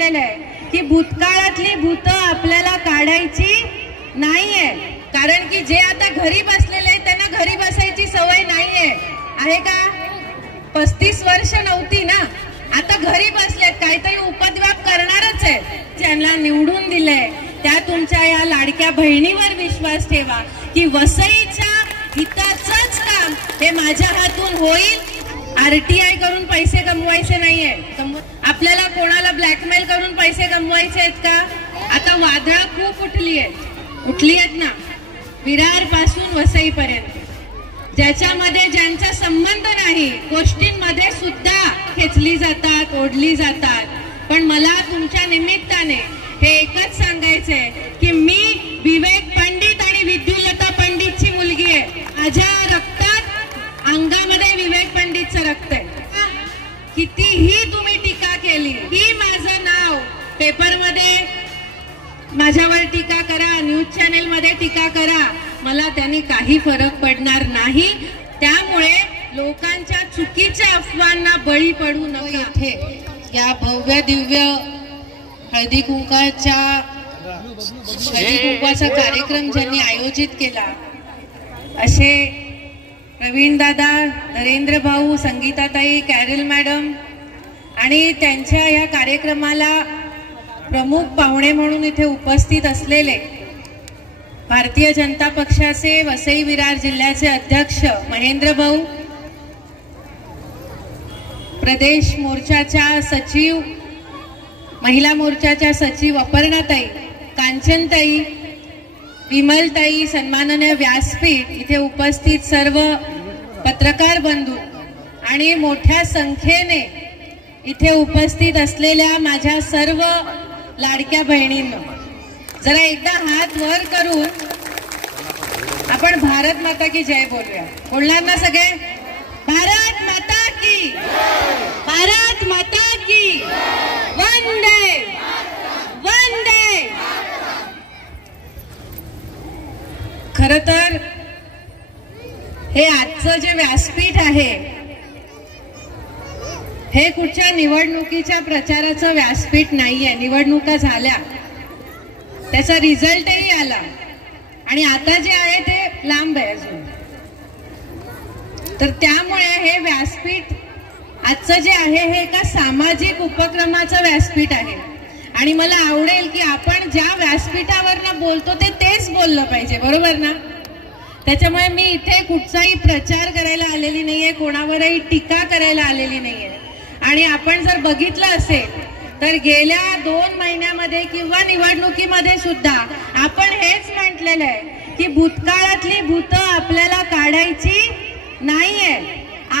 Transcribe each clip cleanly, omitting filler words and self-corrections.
म्हटलेलं आहे की भूतकाळातली भूत आपल्याला काढायची नाहीये, कारण की जे आता घरी बसलेले आहेत त्यांना घरी बसायची सवय नाहीये. आहे का? 35 वर्ष नव्हती ना, आता घरी बसलेत, काहीतरी उपद्व्याप करणारच आहे. ज्यांना निवडून दिलंय त्या तुमच्या या लाडक्या बहिणीवर विश्वास ठेवा की वसईच्या हिताचंच काम हे माझ्या हातून होईल. RTI करून पैसे कमवायचे नाहीये, आपल्याला कोणाला ब्लॅकमेल करून पैसे कमवायचे आहेत का? आता वादळा खूप उठली आहेत ना, विरार पासून वसईपर्यंत, ज्याच्यामध्ये ज्यांचा संबंध नाही गोष्टींमध्ये सुद्धा खेचली जातात, ओढली जातात. पण मला तुमच्या निमित्ताने हे एकच सांगायचंय की मी विवेक पंडित आणि विद्युलता पंडितची मुलगी आहे. माझ्या रक्तात, अंगामध्ये विवेक पंडितचं रक्त आहे. कितीही तुम्ही टीका केली, ही माझं नाव पेपरमध्ये माझ्यावर टीका करा, न्यूज चॅनेल मध्ये टीका करा, मला त्यांनी काही फरक पडणार नाही. त्यामुळे लोकांच्या चुकीच्या अफवांना बळी पडू नका. इथे या भव्य दिव्य हळदी कुंकाचा कार्यक्रम ज्यांनी आयोजित केला असे प्रवीण दादा, नरेंद्र भाऊ, संगीताताई, कॅरल मॅडम आणि त्यांच्या या कार्यक्रमाला प्रमुख पाहुणे म्हणून इथे उपस्थित असलेले भारतीय जनता पक्षाचे वसई विरार जिल्ह्याचे अध्यक्ष महेंद्र भाऊ, प्रदेश मोर्चाच्या सचिव, महिला मोर्चाच्या सचिव अपर्णाताई, कांचनताई, विमलताई, सन्माननीय व्यासपीठ, इथे उपस्थित सर्व पत्रकार बंधू आणि मोठ्या संख्येने इथे उपस्थित असलेल्या माझ्या सर्व लाडक्या बहिणींनो, जरा एकदा हात वर करून आपण भारत माता की जय बोलूया. बोलणार ना सगळे? भारत माता की, भारत माता की, वंदे वंदे. खर तर हे आजचं जे व्यासपीठ आहे हे कुठच्या निवडणुकीच्या प्रचाराचं व्यासपीठ नाहीये. निवडणुका झाल्या, त्याचा रिझल्टही आला आणि आता जे आहे ते लांब आहे अजून. तर त्यामुळे हे व्यासपीठ आजचं जे आहे हे एका सामाजिक उपक्रमाचं व्यासपीठ आहे आणि मला आवडेल की आपण ज्या व्यासपीठावर बोलतो तेच बोललं पाहिजे, बरोबर ना? त्याच्यामुळे मी इथे कुठचाही प्रचार करायला आलेली नाहीये, कोणावरही टीका करायला आलेली नाहीये. आणि आपण जर बघितलं असेल तर गेल्या 2 महिन्यामध्ये किंवा निवडणुकीमध्ये सुद्धा आपण हेच म्हटलेलं आहे की भूतकाळातली भूत आपल्याला काढायची नाहीये.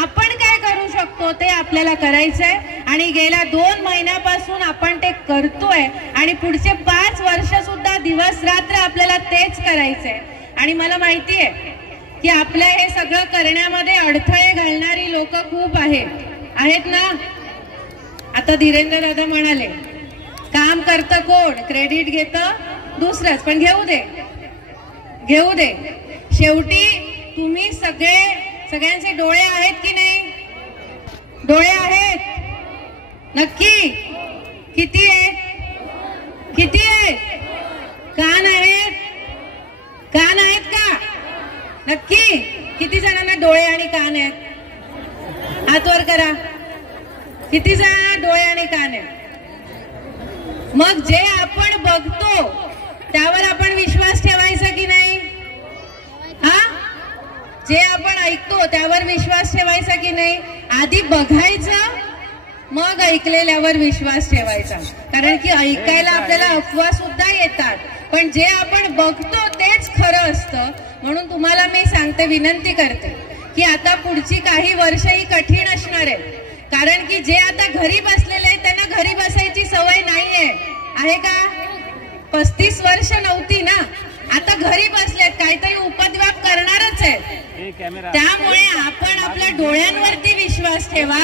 आपण काय करू शकतो ते आपल्याला करायचंय आणि गेल्या 2 महिन्यापासून आपण ते करतोय आणि पुढचे 5 वर्ष सुद्धा दिवस रात्र आपल्याला तेच करायचंय. आणि मला माहितीये की आपल्या हे सगळं करण्यामध्ये अडथळे घालणारी लोक खूप आहेत ना. आता धीरेंद्र दादा म्हणाले काम करतं कोण, क्रेडिट घेतं दुसरंच, पण घेऊ दे. शेवटी तुम्ही सगळ्यांचे डोळे आहेत की नाही? डोळे आहेत नक्की? किती आहेत? कान आहेत का? नक्की? किती जणांना डोळे आणि कान आहेत? हात वर करा. किती जणांना डोळे आणि कान आहेत? मग जे आपण बघतो त्यावर आपण विश्वास ठेवायचा की नाही? जे आपण ऐकतो त्यावर विश्वास ठेवायचा की नाही? आधी बघायचं, मग ऐकलेल्यावर विश्वास ठेवायचा. कारण की ऐकायला आपल्याला अफवा सुद्धा येतात, पण जे आपण बघतो तेच खरं असतं. म्हणून तुम्हाला मी सांगते, विनंती करते की आता पुढची काही वर्ष ही कठीण असणार आहेत, कारण की जे आता घरी बसलेले आहेत त्यांना घरी बसायची सवय नाहीये. आहे का? 35 वर्ष नव्हती ना, आता घरी बसलेत, काहीतरी उपद्व्याप करणारच आहे. त्यामुळे आपण आपल्या डोळ्यांवरती विश्वास ठेवा,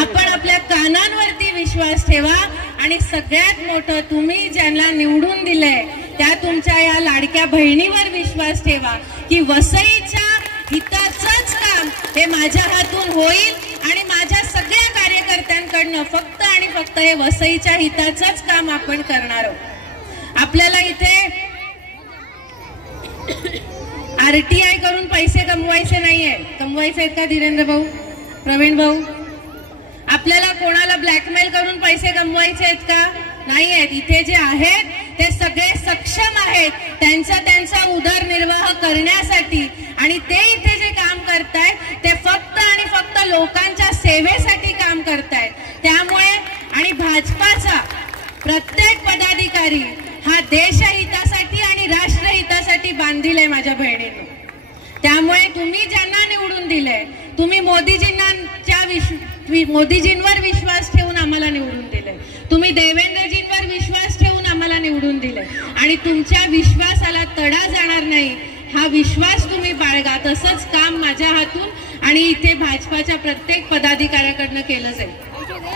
आपण आपल्या कानांवरती विश्वास ठेवा आणि सगळ्यात मोठं तुम्ही ज्यांना निवडून दिलंय त्या तुमच्या या लाडक्या बहिणीवर विश्वास ठेवा की वसईच्या हिताचंच काम हे माझ्या हातून होईल आणि माझ्या सगळ्या कार्यकर्त्यांचं लोकांकडनं फक्त आणि फक्त हे वसईच्या हिताचंच काम आपण करणार आहोत। आपल्याला इथे आरटीआय करून पैसे कमवायचे नाहीये। कमवायचे आहेत का धीरेंद्र भाऊ, प्रवीण भाऊ? आपल्याला कोणाला ब्लॅकमेल करून पैसे कमवायचे आहेत का? नाही आहेत। इथे जे आहेत ते सगळे सक्षम आहेत त्यांचा उदरनिर्वाह करण्यासाठी, आणि ते इथे जे काम करतायत ते फक्त आणि फक्त लोकांच्या सेवेसाठी काम करतायत। त्यामुळे आणि भाजपाचा प्रत्येक पदाधिकारी हा देशहितासाठी आणि राष्ट्रहितासाठी बांधील आहे माझ्या बहिणींनो। त्यामुळे तुम्ही ज्यांना निवडून दिले, तुम्ही मोदीजींवर विश्वास ठेवून आम्हाला निवडून दिले, तुम्ही देवेंद्रजींवर विश्वास ठेवून आम्हाला निवडून दिले, आणि तुमच्या विश्वासाला तडा जाणार नाही हा विश्वास तुम्ही बाळगा। तसंच काम माझ्या हातून आणि इथे भाजपाच्या प्रत्येक पदाधिकाऱ्याकडनं केलं जाईल।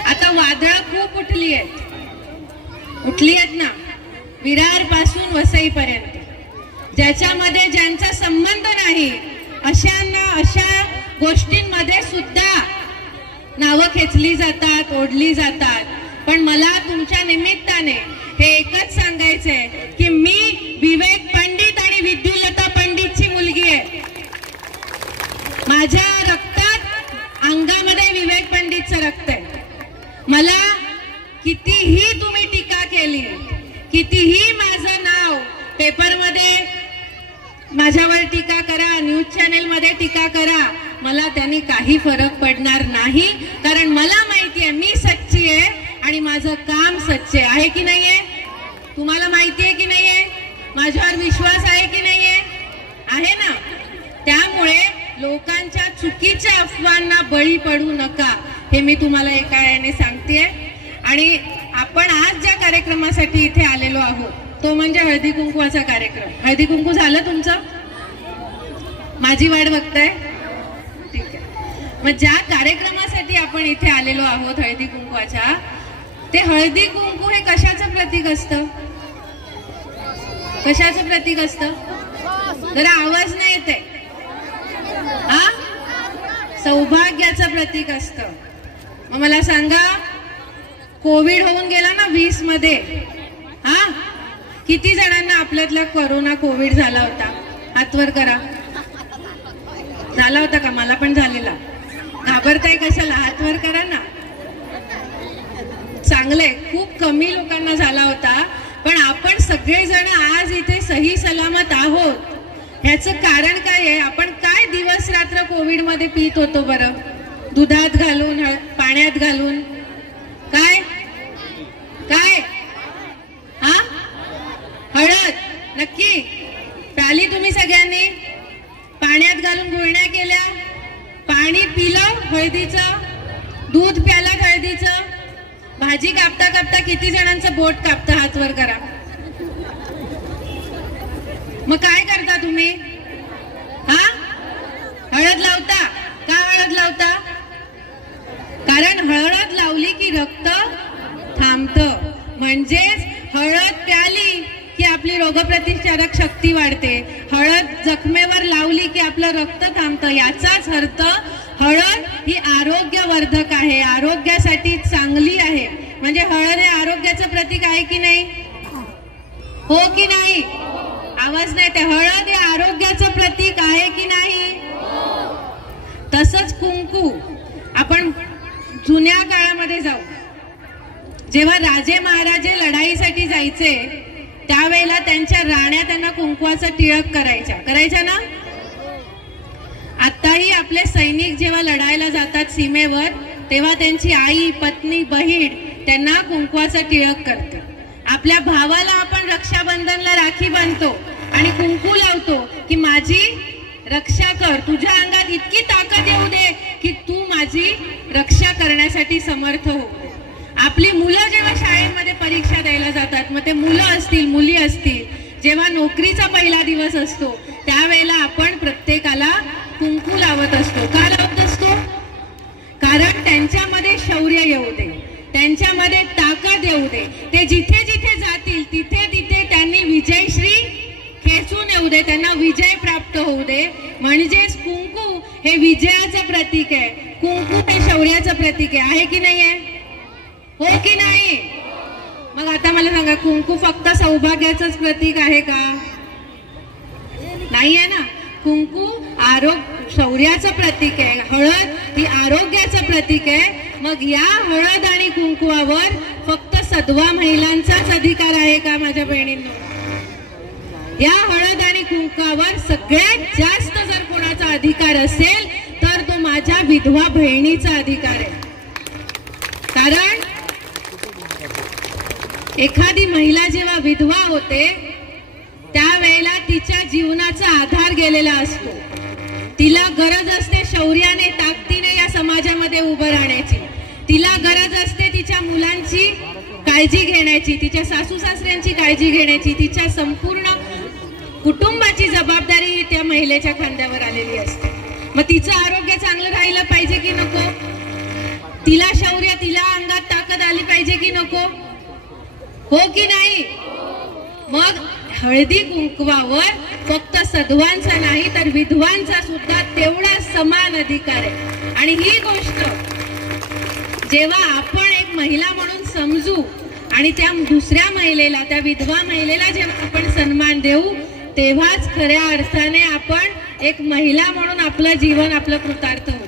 आता वादळं खूप उठली आहेत ना, विरार पासून वसई पर्यंत, ज्याच्यामध्ये ज्यांचा संबंध नाही अशा गोष्टींमध्ये सुद्धा नावं खेचली जातात, ओढली जातात। पण मला तुमच्या निमित्ताने हे एकच सांगायचंय की मी विवेक पंडित आणि विद्युलता पंडितची मुलगी आहे। माझ्या रक्तात अंगामध्ये विवेक पंडितचं रक्त आहे। मला कितीही तुम्ही टीका केली, कितीही माझं नाव पेपरमध्ये माझ्यावर टीका करा, न्यूज चॅनेल मध्ये टीका करा, मला त्यांनी काही फरक पडणार नाही। कारण मला माहिती आहे मी सच्ची आहे आणि माझं काम सच्चे आहे की नाहीये? तुम्हाला माहिती आहे की नाहीये? माझ्यावर विश्वास आहे की नाहीये? आहे ना? त्यामुळे लोकांच्या चुकीच्या अफवांना बळी पडू नका हे मी तुम्हाला एका याने सांगतेय। आणि आपण आज ज्या कार्यक्रमासाठी इथे आलेलो आहोत तो म्हणजे हळदी कुंकवाचा कार्यक्रम। हळदी कुंकू झालं तुमचं? माझी वाट बघताय? ठीक आहे। मग ज्या कार्यक्रमासाठी आपण इथे आलेलो आहोत हळदी कुंकवाच्या, ते हळदी कुंकू हे कशाचं प्रतीक असतं? कशाचं प्रतीक असतं? जरा आवाज नाही येते। हा, सौभाग्याचं प्रतीक असतं। मग मला सांगा, कोविड होऊन गेला ना 20 मध्ये, हा किती जणांना आपल्यातला कोरोना कोविड झाला होता? हात वर करा। झाला होता का? मला पण झालेला। घाबरताय कशाला? हात वर करा ना। चांगले, खूप कमी लोकांना झाला होता, पण आपण सगळेजण आज इथे सही सलामत आहोत। ह्याचं कारण काय आहे? आपण काय दिवस रात्र कोविड मध्ये पीत होतो बरं? दुधात घालून, पाण्यात घालून, काय काय हा, हळद नक्की प्याली तुम्ही सगळ्यांनी? पाण्यात घालून गुळण्या केल्या, पाणी पिलं हळदीचं, दूध प्याला हळदीचं, भाजी कापता कापता किती जणांचं बोट कापता? हात वर करा। मग काय करता तुम्ही? हा, हळद लावता का? हळद लावता कारण हळद लावली की रक्त थांबतं। म्हणजेच हळद प्याली की आपली रोगप्रतिकारक शक्ती वाढते, हळद जखमेवर लावली की आपलं रक्त थांबतं। याचाच अर्थ हळद ही आरोग्यवर्धक आहे, आरोग्यासाठी चांगली आहे। म्हणजे हळद हे आरोग्याचं प्रतीक आहे की नाही? हो की नाही? आवाज नाही ते। हळद हे आरोग्याचं प्रतीक आहे की नाही? तसंच कुंकू, आपण जुन्या काळामध्ये जाऊ, जेव्हा राजे महाराजे लढाईसाठी जायचे त्यावेळेला त्यांच्या राण्या त्यांना कुंकवाचा टिळक करायच्या ना? आताही आपले सैनिक जेव्हा लढायला जातात सीमेवर तेव्हा त्यांची आई, पत्नी, बहीण त्यांना कुंकवाचा टिळक करते। आपल्या भावाला आपण रक्षाबंधनला राखी बांधतो आणि कुंकू लावतो की माझी रक्षा कर, तुझ्या अंगात इतकी ताकद येऊ दे की तू माझी रक्षा करण्यासाठी समर्थ हो। आपली मुलं जेव्हा शाळेमध्ये परीक्षा द्यायला जातात, मग ते मुलं असतील मुली असतील, जेव्हा नोकरीचा पहिला दिवस असतो त्यावेळेला आपण प्रत्येकाला कुंकू लावत असतो। का लावत असतो? कारण त्यांच्यामध्ये शौर्य येऊ दे, त्यांच्यामध्ये ताकद येऊ दे, ते जिथे जिथे जातील तिथे तिथे त्यांनी विजयश्री खेचून येऊ दे, त्यांना विजय प्राप्त होऊ दे। म्हणजेच कुंकू हे विजयाचं प्रतीक आहे, कुंकू हे शौर्याचं प्रतीक आहे की नाही आहे? हो की नाही? मग आता मला सांगा, कुंकू फक्त सौभाग्याचंच प्रतीक आहे का? नाहीये ना. कुंकू शौर्याचं प्रतीक आहे, हळद ही आरोग्याचं प्रतीक आहे. मग या हळद आणि कुंकुवावर फक्त सद्वा महिलांचाच अधिकार आहे का माझ्या बहिणींनो? या हळद आणि कुंकावर सगळ्यात जास्त जर कोणाचा अधिकार असेल तर तो माझ्या विधवा बहिणीचा अधिकार आहे. कारण एखादी महिला जेव्हा विधवा होते त्यावेळेला तिच्या जीवनाचा आधार गेलेला असतो. तिला गरज असते शौर्याने, ताकदीने या समाजामध्ये उभं राहण्याची. तिला गरज असते तिच्या मुलांची काळजी घेण्याची, तिच्या सासू सासऱ्यांची काळजी घेण्याची. तिच्या संपूर्ण कुटुंबाची जबाबदारी ही त्या महिलेच्या खांद्यावर आलेली असते. मग तिचं आरोग्य चांगलं राहिलं पाहिजे की नको? तिला शौर्य, तिला अंगात ताकद आली पाहिजे की नको? हो की नाही? मग हळदी कुंकवावर फक्त सद्वांचा नाही तर विधवांचा सुद्धा तेवढा समान अधिकार आहे. आणि ही गोष्ट जेव्हा आपण एक महिला म्हणून समजू आणि त्या दुसऱ्या महिलेला, त्या विधवा महिलेला जेव्हा आपण सन्मान देऊ, तेव्हाच खऱ्या अर्थाने आपण एक महिला म्हणून आपलं जीवन आपलं कृतार्थ होऊ.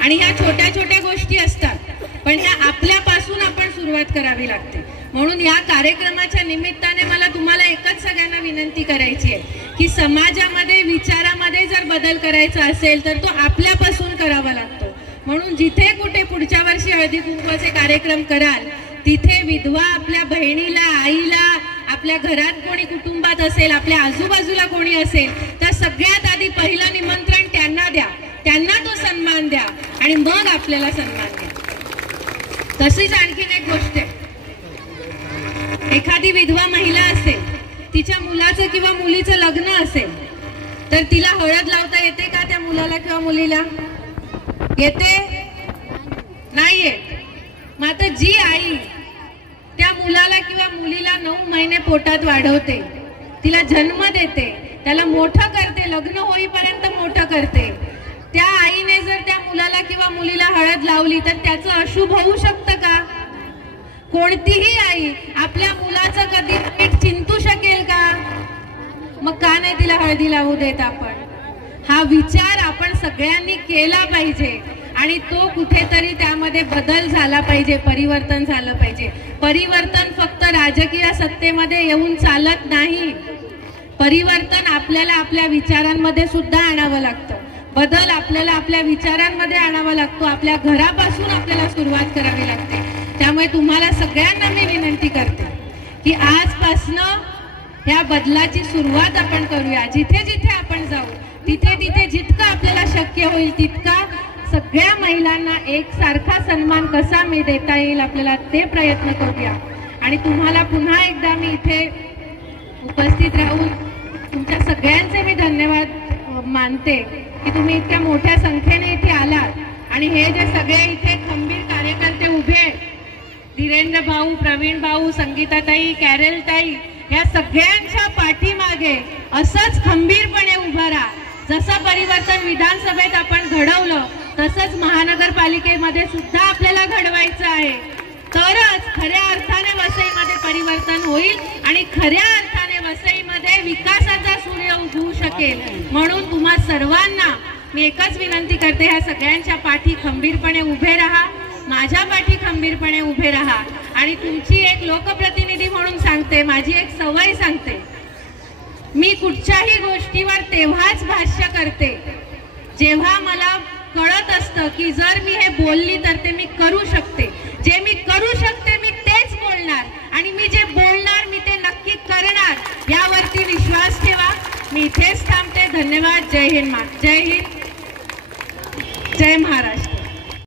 आणि ह्या छोट्या छोट्या गोष्टी असतात, पण ह्या आपल्यापासून आपण सुरुवात करावी लागते. म्हणून या कार्यक्रमाच्या निमित्ताने मला तुम्हाला एकच सगळ्यांना विनंती करायची आहे की समाजामध्ये, विचारामध्ये जर बदल करायचा असेल तर तो आपल्यापासून करावा लागतो. म्हणून जिथे कुठे पुढच्या वर्षी हळदी कुंकवाचे कार्यक्रम कराल तिथे विधवा आपल्या बहिणीला, आईला, आपल्या घरात कोणी कुटुंबात असेल, आपल्या आजूबाजूला कोणी असेल तर सगळ्यात आधी पहिलं निमंत्रण त्यांना द्या, त्यांना तो सन्मान द्या आणि मग आपल्याला सन्मान द्या. तशीच आणखीन एक गोष्ट आहे, एखादी विधवा महिला असेल, तिच्या मुलाचं किंवा मुलीचं लग्न असेल तर तिला हळद लावता येते का त्या मुलाला किंवा मुलीला? येते? नाहीये. मात्र जी आई त्या मुलाला किंवा मुलीला 9 महिने पोटात वाढवते, तिला जन्म देते, त्याला मोठं करते, लग्न होईपर्यंत मोठं करते, त्या आईने जर त्या मुलाला किंवा मुलीला हळद लावली तर त्याचं अशुभ होऊ शकतं का? कोणतीही आई आपल्या मुलाचं कधी पेट चिंतू शकेल का? मग का नाही तिला हळदी लावू देत आपण? हा विचार आपण सगळ्यांनी केला पाहिजे आणि तो कुठेतरी त्यामध्ये बदल झाला पाहिजे, परिवर्तन झालं पाहिजे. परिवर्तन फक्त राजकीय सत्तेमध्ये येऊन चालत नाही. परिवर्तन आपल्याला आपल्या विचारांमध्ये सुद्धा आणावं लागतं. बदल आपल्याला आपल्या विचारांमध्ये आणावा लागतो. आपल्या घरापासून आपल्याला सुरुवात करावी लागते. त्यामुळे तुम्हाला सगळ्यांना मी विनंती करते की आजपासनं ह्या बदलाची सुरुवात आपण करूया. जिथे जिथे आपण जाऊ तिथे तिथे जितकं आपल्याला शक्य होईल तितका सगळ्या महिलांना एक सारखा सन्मान कसा देता येईल आपल्याला ते प्रयत्न करूया. आणि तुम्हाला पुन्हा एकदा मी इथे उपस्थित राहून तुमच्या सगळ्यांचे मी धन्यवाद मानते की तुम्ही इतक्या मोठ्या संख्येने इथे आलात आणि हे जे सगळे इथे खंबीर कार्यकर्ते उभे आहेत, धीरेंद्र भाऊ, प्रवीण भाऊ, संगीताताई, कॅरेल ताई, या सगळ्यांच्या पाठीमागे असंच खंबीरपणे उभा राहा. जसं परिवर्तन विधानसभेत आपण घडवलं तसंच महानगरपालिकेमध्ये सुद्धा आपल्याला घडवायचं आहे. तरच खऱ्या अर्थाने वसईमध्ये परिवर्तन होईल आणि खऱ्या अर्थाने वसईमध्ये विकासाचा सूर्य उगवू शकेल. म्हणून तुम्हा सर्वांना मी एकच विनंती करते, ह्या सगळ्यांच्या पाठी खंबीरपणे उभे राहा, माझ्या पाठी खंबीरपणे उभे राहा. आणि तुमची एक लोकप्रतिनिधी म्हणून सांगते, माझी एक सवय सांगते, मी कुठच्याही गोष्टीवर तेव्हाच भाष्य करते जेव्हा मला कळत असतं की जर मी हे बोलली तर ते मी करू शकते. जे मी करू शकते मी तेच बोलणार आणि मी जे बोलणार मी ते नक्की करणार. यावरती विश्वास ठेवा. मी इथेच थांबते. धन्यवाद. जय हिंद. जय हिंद. जय महाराष्ट्र.